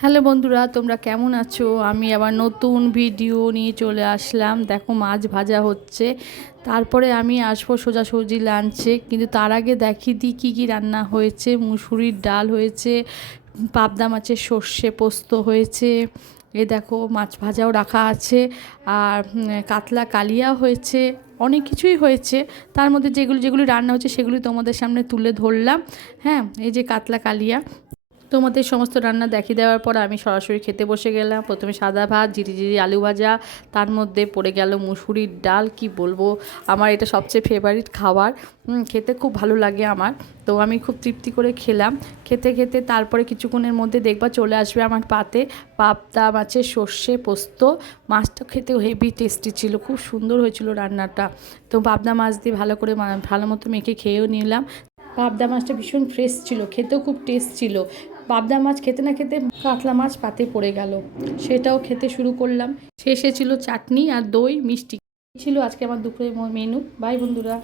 Hello বন্ধুরা, তোমরা কেমন আছো? আমি আবার নতুন ভিডিও নিয়ে চলে আসলাম। দেখো মাছ ভাজা হচ্ছে, তারপরে আমি আসবো সোজাসুজি লাঞ্চে। কিন্তু তার আগে দেখিয়ে দিই কী কী রান্না হয়েছে। মুসুরির ডাল হয়েছে, পাবদা মাছের সর্ষে পোস্ত হয়েছে, এ দেখো মাছ ভাজাও রাখা আছে, আর কাতলা কালিয়া হয়েছে, অনেক কিছুই হয়েছে। তার মধ্যে যেগুলি রান্না হচ্ছে সেগুলি তোমাদের সামনে তুলে ধরলাম। হ্যাঁ, এই যে কাতলা কালিয়া। তোমাদের সমস্ত রান্না দেখিয়ে দেওয়ার পর আমি সরাসরি খেতে বসে গেলাম। প্রথমে সাদা ভাত, জিরি আলু ভাজা, তার মধ্যে পড়ে গেল মুসুরির ডাল। কি বলবো, আমার এটা সবচেয়ে ফেভারিট খাবার। খেতে খুব ভালো লাগে আমার। তো আমি খুব তৃপ্তি করে খেলাম। খেতে খেতে তারপরে কিছুক্ষণের মধ্যে দেখবা চলে আসবে আমার পাতে পাবদা মাছের সর্ষে পোস্ত। মাছটা খেতেও হেভি টেস্টি ছিল, খুব সুন্দর হয়েছিল রান্নাটা। তো পাবদা মাছ দিয়ে ভালো করে ভালো মতো মেখে খেয়েও নিলাম। পাবদা মাছটা ভীষণ ফ্রেশ ছিল, খেতেও খুব টেস্ট ছিল। পাবদা মাছ খেতে না খেতে কাতলা মাছ পাতে পড়ে গেল, সেটাও খেতে শুরু করলাম। শেষে ছিল চাটনি আর দই মিষ্টি। ছিল আজকে আমার দুপুরের মেনু। বাই বন্ধুরা।